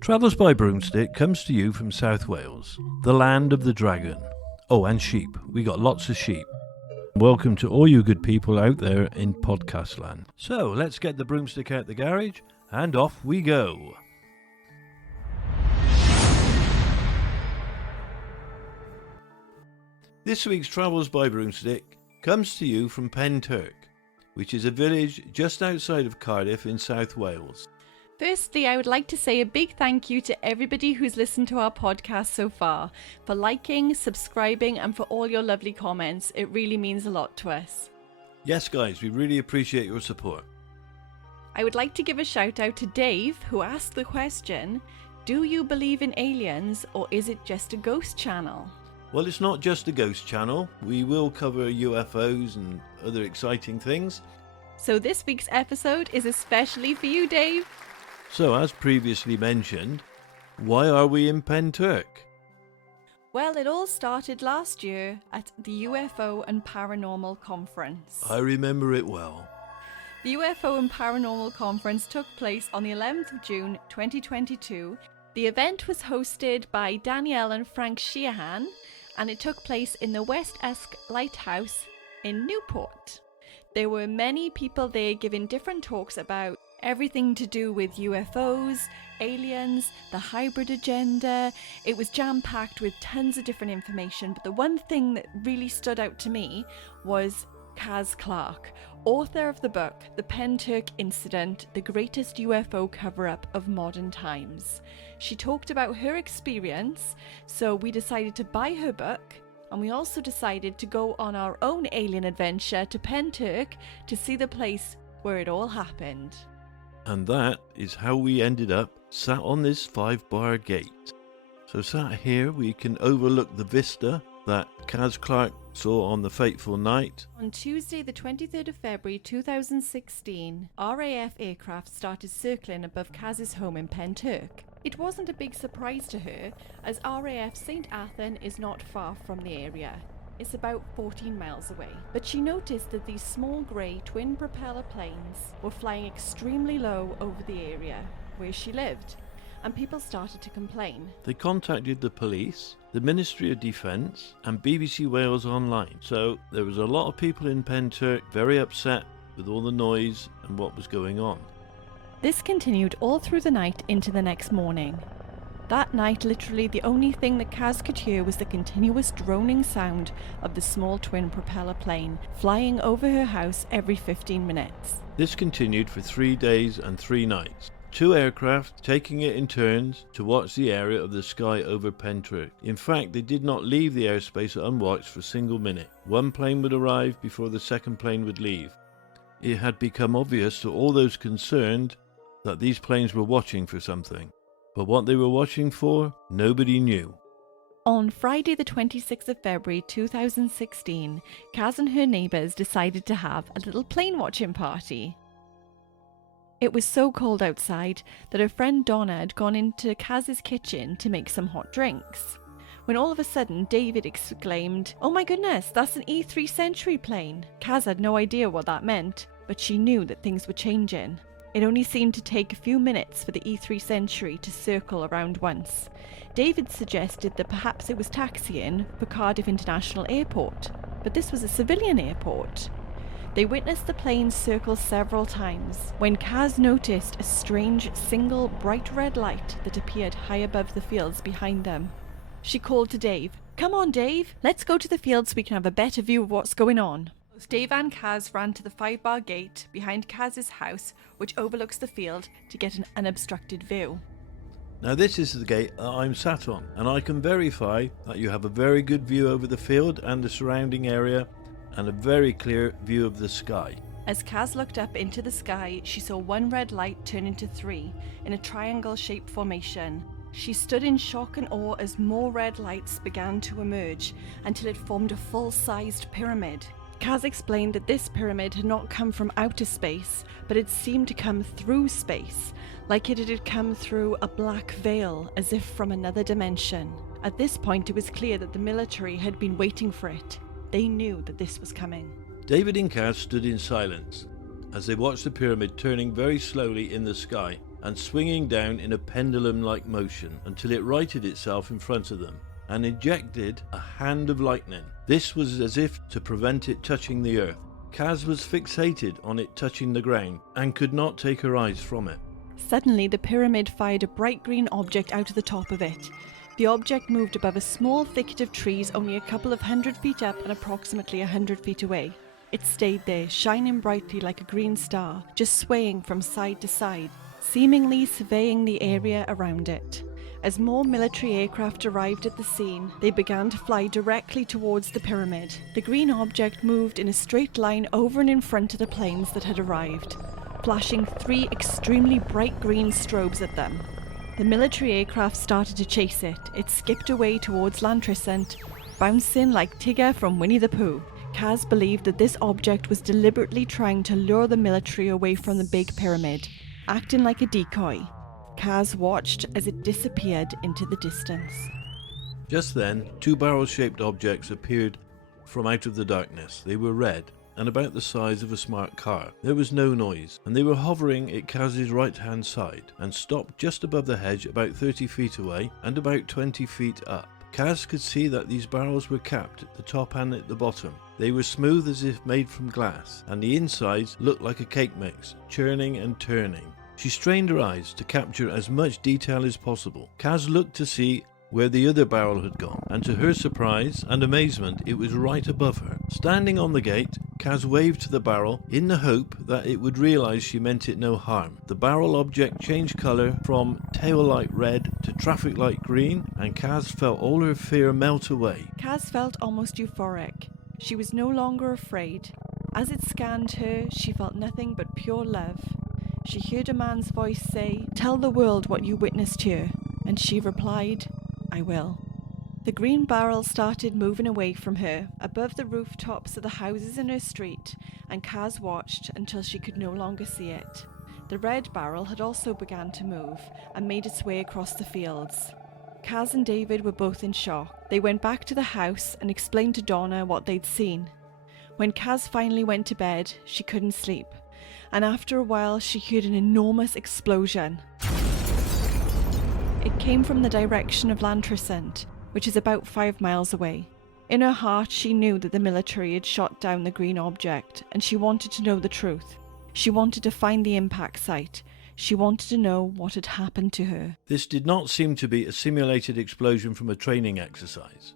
Travels by Broomstick comes to you from South Wales, the land of the dragon. Oh, and sheep. We got lots of sheep. Welcome to all you good people out there in podcast land. So, let's get the broomstick out the garage, and off we go. This week's Travels by Broomstick comes to you from Pentyrch, which is a village just outside of Cardiff in South Wales. Firstly, I would like to say a big thank you to everybody who's listened to our podcast so far, for liking, subscribing, and for all your lovely comments. It really means a lot to us. Yes, guys, we really appreciate your support. I would like to give a shout out to Dave, who asked the question, do you believe in aliens, or is it just a ghost channel? Well, it's not just a ghost channel. We will cover UFOs and other exciting things. So this week's episode is especially for you, Dave. So, as previously mentioned, why are we in Pentyrch? Well, it all started last year at the UFO and Paranormal Conference. I remember it well. The UFO and Paranormal Conference took place on the 11th of June 2022. The event was hosted by Danielle and Frank Sheehan, and it took place in the West Esk Lighthouse in Newport. There were many people there giving different talks about everything to do with UFOs, aliens, the hybrid agenda. It was jam-packed with tons of different information, but the one thing that really stood out to me was Caz Clarke, author of the book The Pentyrch Incident, the greatest UFO cover-up of modern times. She talked about her experience, so we decided to buy her book, and we also decided to go on our own alien adventure to Pentyrch to see the place where it all happened. And that is how we ended up sat on this 5-bar gate. So sat here we can overlook the vista that Caz Clarke saw on the fateful night. On Tuesday the 23rd of February 2016, RAF aircraft started circling above Caz's home in Pentyrch. It wasn't a big surprise to her, as RAF St Athan is not far from the area. It's about 14 miles away. But she noticed that these small grey twin propeller planes were flying extremely low over the area where she lived, and people started to complain. They contacted the police, the Ministry of Defence and BBC Wales Online. So there was a lot of people in Pentyrch very upset with all the noise and what was going on. This continued all through the night into the next morning. That night, literally the only thing that Caz could hear was the continuous droning sound of the small twin propeller plane flying over her house every 15 minutes. This continued for 3 days and 3 nights. 2 aircraft taking it in turns to watch the area of the sky over Pentyrch. In fact, they did not leave the airspace unwatched for a single minute. One plane would arrive before the second plane would leave. It had become obvious to all those concerned that these planes were watching for something. But what they were watching for, nobody knew. On Friday the 26th of February 2016, Caz and her neighbours decided to have a little plane watching party. It was so cold outside that her friend Donna had gone into Caz's kitchen to make some hot drinks, when all of a sudden David exclaimed, "Oh my goodness, that's an E3 Century plane." Caz had no idea what that meant, but she knew that things were changing. It only seemed to take a few minutes for the E3 Century to circle around once. David suggested that perhaps it was taxiing for Cardiff International Airport, but this was a civilian airport. They witnessed the plane circle several times, when Caz noticed a strange single bright red light that appeared high above the fields behind them. She called to Dave, "Come on, Dave, let's go to the field so we can have a better view of what's going on." Dave and Caz ran to the 5-bar gate behind Caz's house, which overlooks the field, to get an unobstructed view. Now this is the gate that I'm sat on, and I can verify that you have a very good view over the field and the surrounding area, and a very clear view of the sky. As Caz looked up into the sky, she saw one red light turn into 3 in a triangle-shaped formation. She stood in shock and awe as more red lights began to emerge until it formed a full-sized pyramid. Caz explained that this pyramid had not come from outer space, but it seemed to come through space, like it had come through a black veil, as if from another dimension. At this point, it was clear that the military had been waiting for it. They knew that this was coming. David and Caz stood in silence as they watched the pyramid turning very slowly in the sky and swinging down in a pendulum-like motion until it righted itself in front of them and injected a hand of lightning. This was as if to prevent it touching the earth. Caz was fixated on it touching the ground and could not take her eyes from it. Suddenly, the pyramid fired a bright green object out of the top of it. The object moved above a small thicket of trees only a couple of 100 feet up and approximately 100 feet away. It stayed there, shining brightly like a green star, just swaying from side to side, seemingly surveying the area around it. As more military aircraft arrived at the scene, they began to fly directly towards the pyramid. The green object moved in a straight line over and in front of the planes that had arrived, flashing 3 extremely bright green strobes at them. The military aircraft started to chase it. It skipped away towards Lantricent, bouncing like Tigger from Winnie the Pooh. Caz believed that this object was deliberately trying to lure the military away from the big pyramid, acting like a decoy. Caz watched as it disappeared into the distance. Just then, 2 barrel-shaped objects appeared from out of the darkness. They were red and about the size of a smart car. There was no noise, and they were hovering at Caz's right-hand side and stopped just above the hedge about 30 feet away and about 20 feet up. Caz could see that these barrels were capped at the top and at the bottom. They were smooth as if made from glass, and the insides looked like a cake mix, churning and turning. She strained her eyes to capture as much detail as possible. Caz looked to see where the other barrel had gone, and to her surprise and amazement, it was right above her. Standing on the gate, Caz waved to the barrel in the hope that it would realize she meant it no harm. The barrel object changed color from tail light red to traffic light green, and Caz felt all her fear melt away. Caz felt almost euphoric. She was no longer afraid. As it scanned her, she felt nothing but pure love. She heard a man's voice say, "Tell the world what you witnessed here." And she replied, "I will." The green barrel started moving away from her, above the rooftops of the houses in her street, and Caz watched until she could no longer see it. The red barrel had also begun to move and made its way across the fields. Caz and David were both in shock. They went back to the house and explained to Donna what they'd seen. When Caz finally went to bed, she couldn't sleep, and after a while she heard an enormous explosion. It came from the direction of Lantricent, which is about 5 miles away. In her heart, she knew that the military had shot down the green object, and she wanted to know the truth. She wanted to find the impact site. She wanted to know what had happened to her. This did not seem to be a simulated explosion from a training exercise.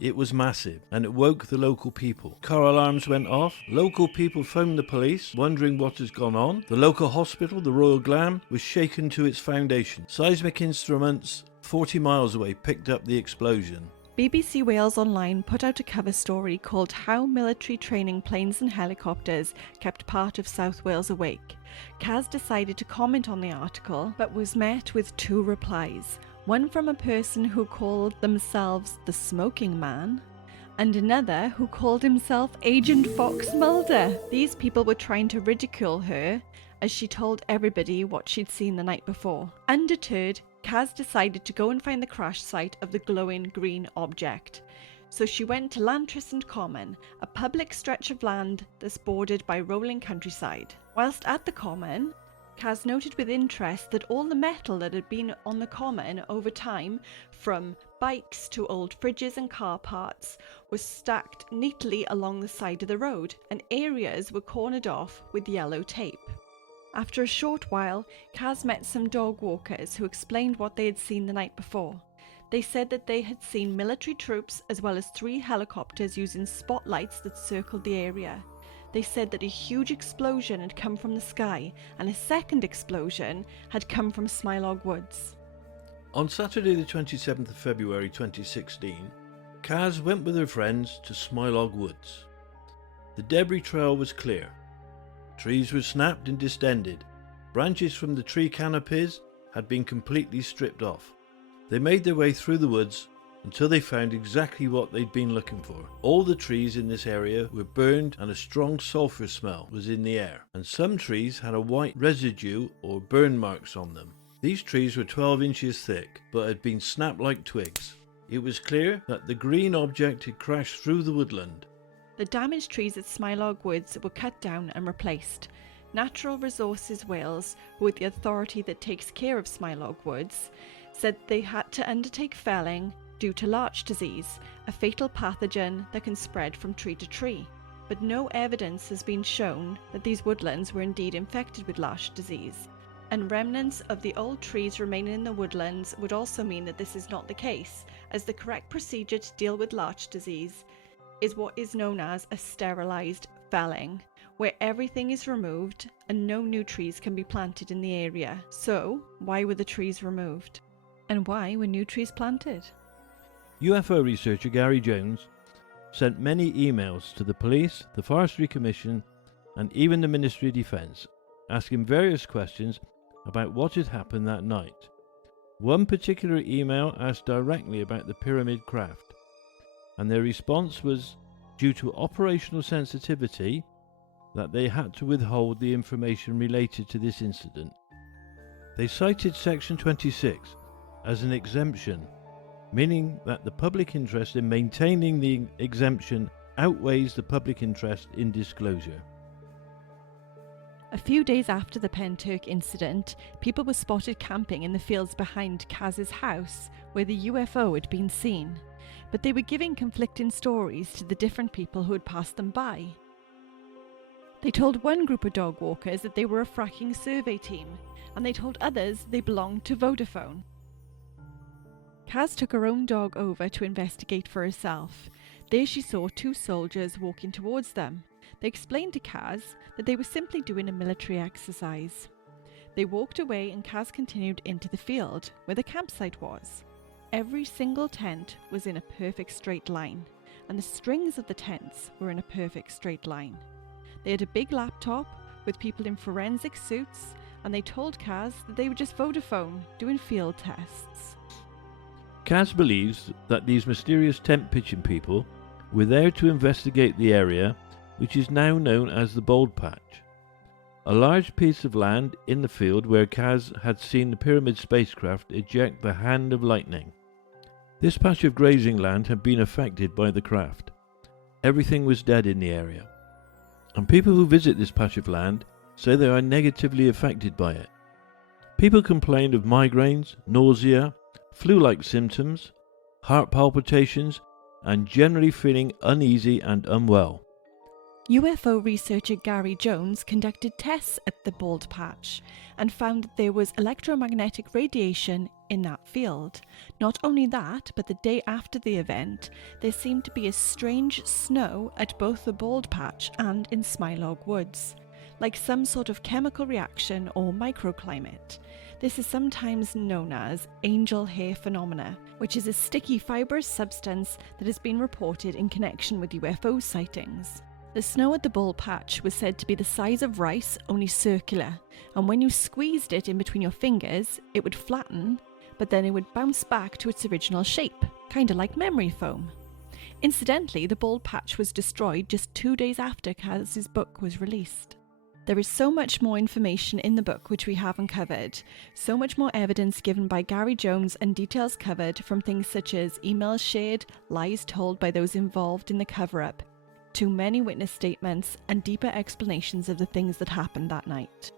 It was massive, and it woke the local people. Car alarms went off. Local people phoned the police, wondering what has gone on. The local hospital, the Royal Glam, was shaken to its foundation. Seismic instruments 40 miles away picked up the explosion. BBC Wales Online put out a cover story called "How Military Training Planes and Helicopters Kept Part of South Wales Awake." Caz decided to comment on the article, but was met with 2 replies. One from a person who called themselves the Smoking Man, and another who called himself Agent Fox Mulder. These people were trying to ridicule her as she told everybody what she'd seen the night before. Undeterred, Caz decided to go and find the crash site of the glowing green object. So she went to Lantricent Common, a public stretch of land that's bordered by rolling countryside. Whilst at the common, Caz noted with interest that all the metal that had been on the common over time, from bikes to old fridges and car parts, was stacked neatly along the side of the road, and areas were cornered off with yellow tape. After a short while, Caz met some dog walkers who explained what they had seen the night before. They said that they had seen military troops as well as 3 helicopters using spotlights that circled the area. They said that a huge explosion had come from the sky, and a second explosion had come from Smilog Woods. On Saturday the 27th of February 2016, Caz went with her friends to Smilog Woods. The debris trail was clear. Trees were snapped and distended. Branches from the tree canopies had been completely stripped off. They made their way through the woods until they found exactly what they'd been looking for. All the trees in this area were burned and a strong sulphur smell was in the air, and some trees had a white residue or burn marks on them. These trees were 12 inches thick but had been snapped like twigs. It was clear that the green object had crashed through the woodland. The damaged trees at Smilog Woods were cut down and replaced. Natural Resources Wales, with the authority that takes care of Smilog Woods, said they had to undertake felling due to larch disease, a fatal pathogen that can spread from tree to tree. But no evidence has been shown that these woodlands were indeed infected with larch disease. And remnants of the old trees remaining in the woodlands would also mean that this is not the case, as the correct procedure to deal with larch disease is what is known as a sterilised felling, where everything is removed and no new trees can be planted in the area. So, why were the trees removed? And why were new trees planted? UFO researcher Gary Jones sent many emails to the police, the Forestry Commission, and even the Ministry of Defence, asking various questions about what had happened that night. One particular email asked directly about the pyramid craft, and their response was due to operational sensitivity that they had to withhold the information related to this incident. They cited Section 26 as an exemption, meaning that the public interest in maintaining the exemption outweighs the public interest in disclosure. A few days after the Pentyrch incident, people were spotted camping in the fields behind Caz's house where the UFO had been seen, but they were giving conflicting stories to the different people who had passed them by. They told one group of dog walkers that they were a fracking survey team, and they told others they belonged to Vodafone. Caz took her own dog over to investigate for herself. There she saw two soldiers walking towards them. They explained to Caz that they were simply doing a military exercise. They walked away and Caz continued into the field, where the campsite was. Every single tent was in a perfect straight line, and the strings of the tents were in a perfect straight line. They had a big laptop with people in forensic suits, and they told Caz that they were just Vodafone doing field tests. Caz believes that these mysterious tent pitching people were there to investigate the area which is now known as the Bald Patch, a large piece of land in the field where Caz had seen the Pyramid spacecraft eject the hand of lightning. This patch of grazing land had been affected by the craft. Everything was dead in the area, and people who visit this patch of land say they are negatively affected by it. People complained of migraines, nausea, flu-like symptoms, heart palpitations, and generally feeling uneasy and unwell. UFO researcher Gary Jones conducted tests at the Bald Patch and found that there was electromagnetic radiation in that field. Not only that, but the day after the event, there seemed to be a strange snow at both the Bald Patch and in Smilog Woods, like some sort of chemical reaction or microclimate. This is sometimes known as angel hair phenomena, which is a sticky fibrous substance that has been reported in connection with UFO sightings. The snow at the Bald Patch was said to be the size of rice, only circular, and when you squeezed it in between your fingers, it would flatten, but then it would bounce back to its original shape, kind of like memory foam. Incidentally, the Bald Patch was destroyed just 2 days after Caz's book was released. There is so much more information in the book which we haven't covered, so much more evidence given by Gary Jones and details covered from things such as emails shared, lies told by those involved in the cover-up, to many witness statements and deeper explanations of the things that happened that night.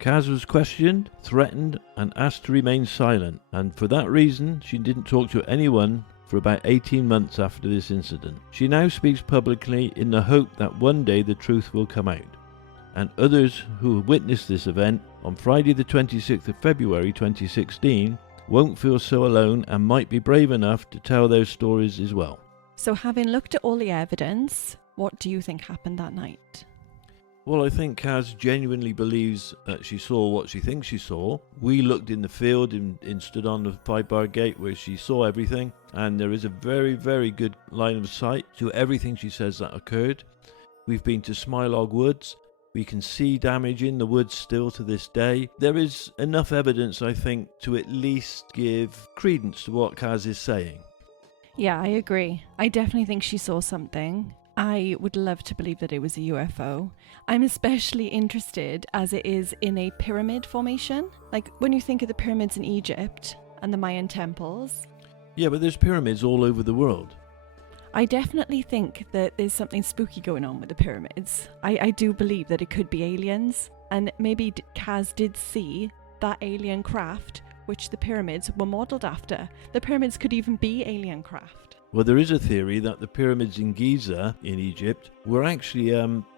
Caz was questioned, threatened, and asked to remain silent, and for that reason she didn't talk to anyone for about 18 months after this incident. She now speaks publicly in the hope that one day the truth will come out, and others who witnessed this event on Friday the 26th of February 2016 won't feel so alone and might be brave enough to tell their stories as well. So having looked at all the evidence, what do you think happened that night? Well, I think Caz genuinely believes that she saw what she thinks she saw. We looked in the field and stood on the 5-bar gate where she saw everything, and there is a very, very good line of sight to everything she says that occurred. We've been to Smilog Woods. We can see damage in the woods still to this day. There is enough evidence, I think, to at least give credence to what Caz is saying. Yeah, I agree. I definitely think she saw something. I would love to believe that it was a UFO. I'm especially interested as it is in a pyramid formation. Like when you think of the pyramids in Egypt and the Mayan temples. Yeah, but there's pyramids all over the world. I definitely think that there's something spooky going on with the pyramids. I do believe that it could be aliens, and maybe Caz did see that alien craft which the pyramids were modelled after. The pyramids could even be alien craft. Well, there is a theory that the pyramids in Giza in Egypt were actually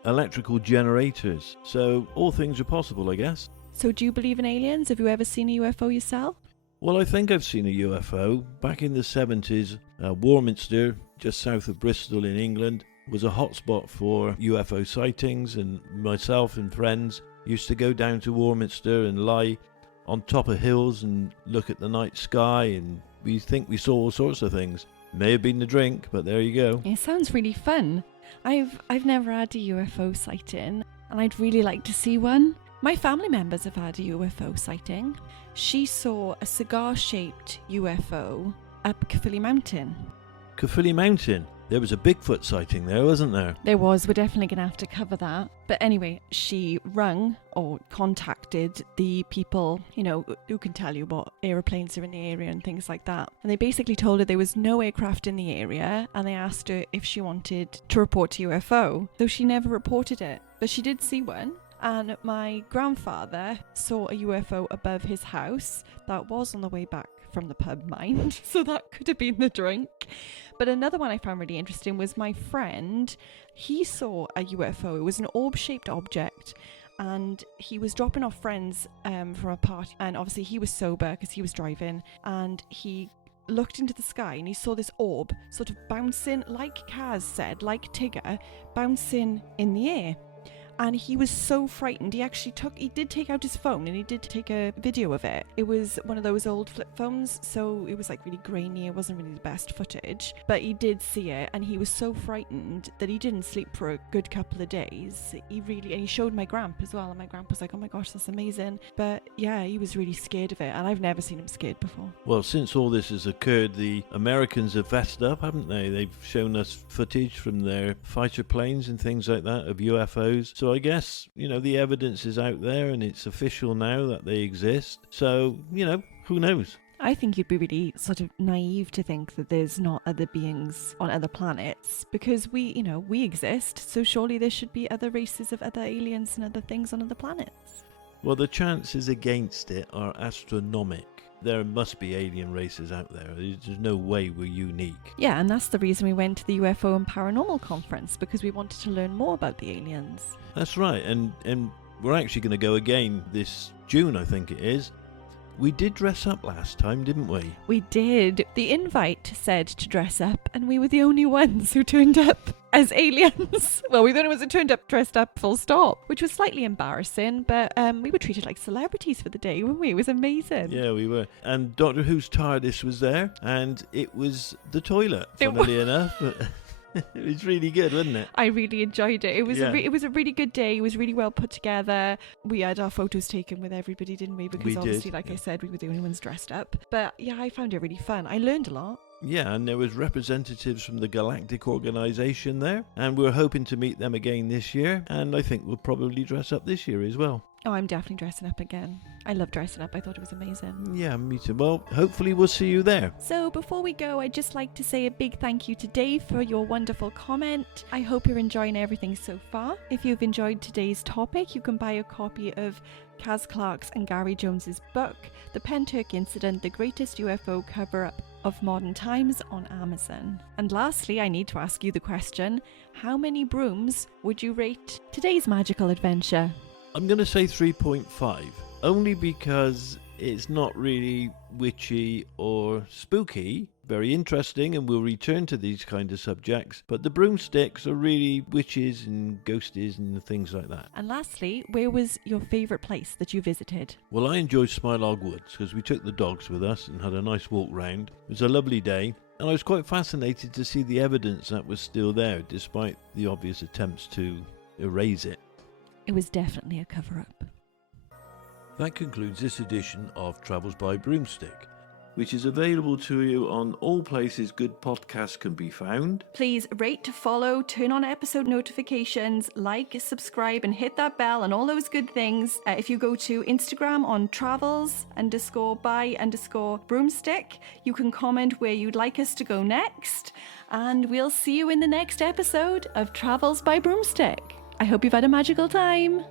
electrical generators. So all things are possible, I guess. So do you believe in aliens? Have you ever seen a UFO yourself? Well, I think I've seen a UFO. Back in the 70s, Warminster, just south of Bristol in England, was a hotspot for UFO sightings, and myself and friends used to go down to Warminster and lie on top of hills and look at the night sky, and we think we saw all sorts of things. May have been the drink, but there you go. It sounds really fun. I've never had a UFO sighting, and I'd really like to see one. My family members have had a UFO sighting. She saw a cigar-shaped UFO up Caerphilly Mountain. Caerphilly Mountain. There was a Bigfoot sighting there, wasn't there? There was. We're definitely going to have to cover that. But anyway, she rung or contacted the people, who can tell you what aeroplanes are in the area and things like that. And they basically told her there was no aircraft in the area, and they asked her if she wanted to report a UFO. Though she never reported it. But she did see one. And my grandfather saw a UFO above his house that was on the way back from the pub, mind. So that could have been the drink. But another one I found really interesting was my friend. He saw a UFO. It was an orb-shaped object. And he was dropping off friends from a party. And obviously he was sober because he was driving. And he looked into the sky and he saw this orb sort of bouncing, like Caz said, like Tigger, bouncing in the air. And he was so frightened. He did take out his phone and he did take a video of it. It was one of those old flip phones, so it was like really grainy. It wasn't really the best footage, but he did see it, and he was so frightened that he didn't sleep for a good couple of days. And he showed my gramp as well, and my gramp was like, "Oh my gosh, that's amazing." But yeah, he was really scared of it, and I've never seen him scared before. Well, since all this has occurred, the Americans have fessed up, haven't they? They've shown us footage from their fighter planes and things like that of UFOs. So I guess, the evidence is out there and it's official now that they exist. So, who knows? I think you'd be really sort of naive to think that there's not other beings on other planets, because we exist. So surely there should be other races of other aliens and other things on other planets. Well, the chances against it are astronomical. There must be alien races out there. There's no way we're unique. Yeah, and that's the reason we went to the UFO and Paranormal Conference, because we wanted to learn more about the aliens. That's right, and we're actually going to go again this June, I think it is. We did dress up last time, didn't we? We did. The invite said to dress up, and we were the only ones who turned up as aliens. Well, we were the only ones who turned up dressed up, full stop, which was slightly embarrassing, but we were treated like celebrities for the day, weren't we? It was amazing. Yeah, we were. And Doctor Who's TARDIS was there, and it was the toilet, funnily enough. It was really good, wasn't it? I really enjoyed it. It was it was a really good day. It was really well put together. We had our photos taken with everybody, didn't we? Because obviously, like I said, we were the only ones dressed up. But yeah, I found it really fun. I learned a lot. Yeah, and there was representatives from the Galactic Organisation there, and we're hoping to meet them again this year, and I think we'll probably dress up this year as well. Oh, I'm definitely dressing up again. I love dressing up. I thought it was amazing. Yeah, me too. Well, hopefully we'll see you there. So before we go, I'd just like to say a big thank you to Dave for your wonderful comment. I hope you're enjoying everything so far. If you've enjoyed today's topic, you can buy a copy of Caz Clarke's and Gary Jones's book, The Pentyrch Incident, The Greatest UFO Cover-Up of Modern Times, on Amazon. And lastly, I need to ask you the question, how many brooms would you rate today's magical adventure? I'm going to say 3.5, only because it's not really witchy or spooky. Very interesting, and we'll return to these kind of subjects, but the broomsticks are really witches and ghosties and things like that. And lastly, where was your favourite place that you visited? Well, I enjoyed Smilarg Woods because we took the dogs with us and had a nice walk round. It was a lovely day, and I was quite fascinated to see the evidence that was still there, despite the obvious attempts to erase it. It was definitely a cover-up. That concludes this edition of Travels by Broomstick. which is available to you on all places good podcasts can be found. Please rate, follow, turn on episode notifications, like, subscribe, and hit that bell and all those good things. If you go to Instagram on travels_by_broomstick, you can comment where you'd like us to go next. And we'll see you in the next episode of Travels by Broomstick. I hope you've had a magical time.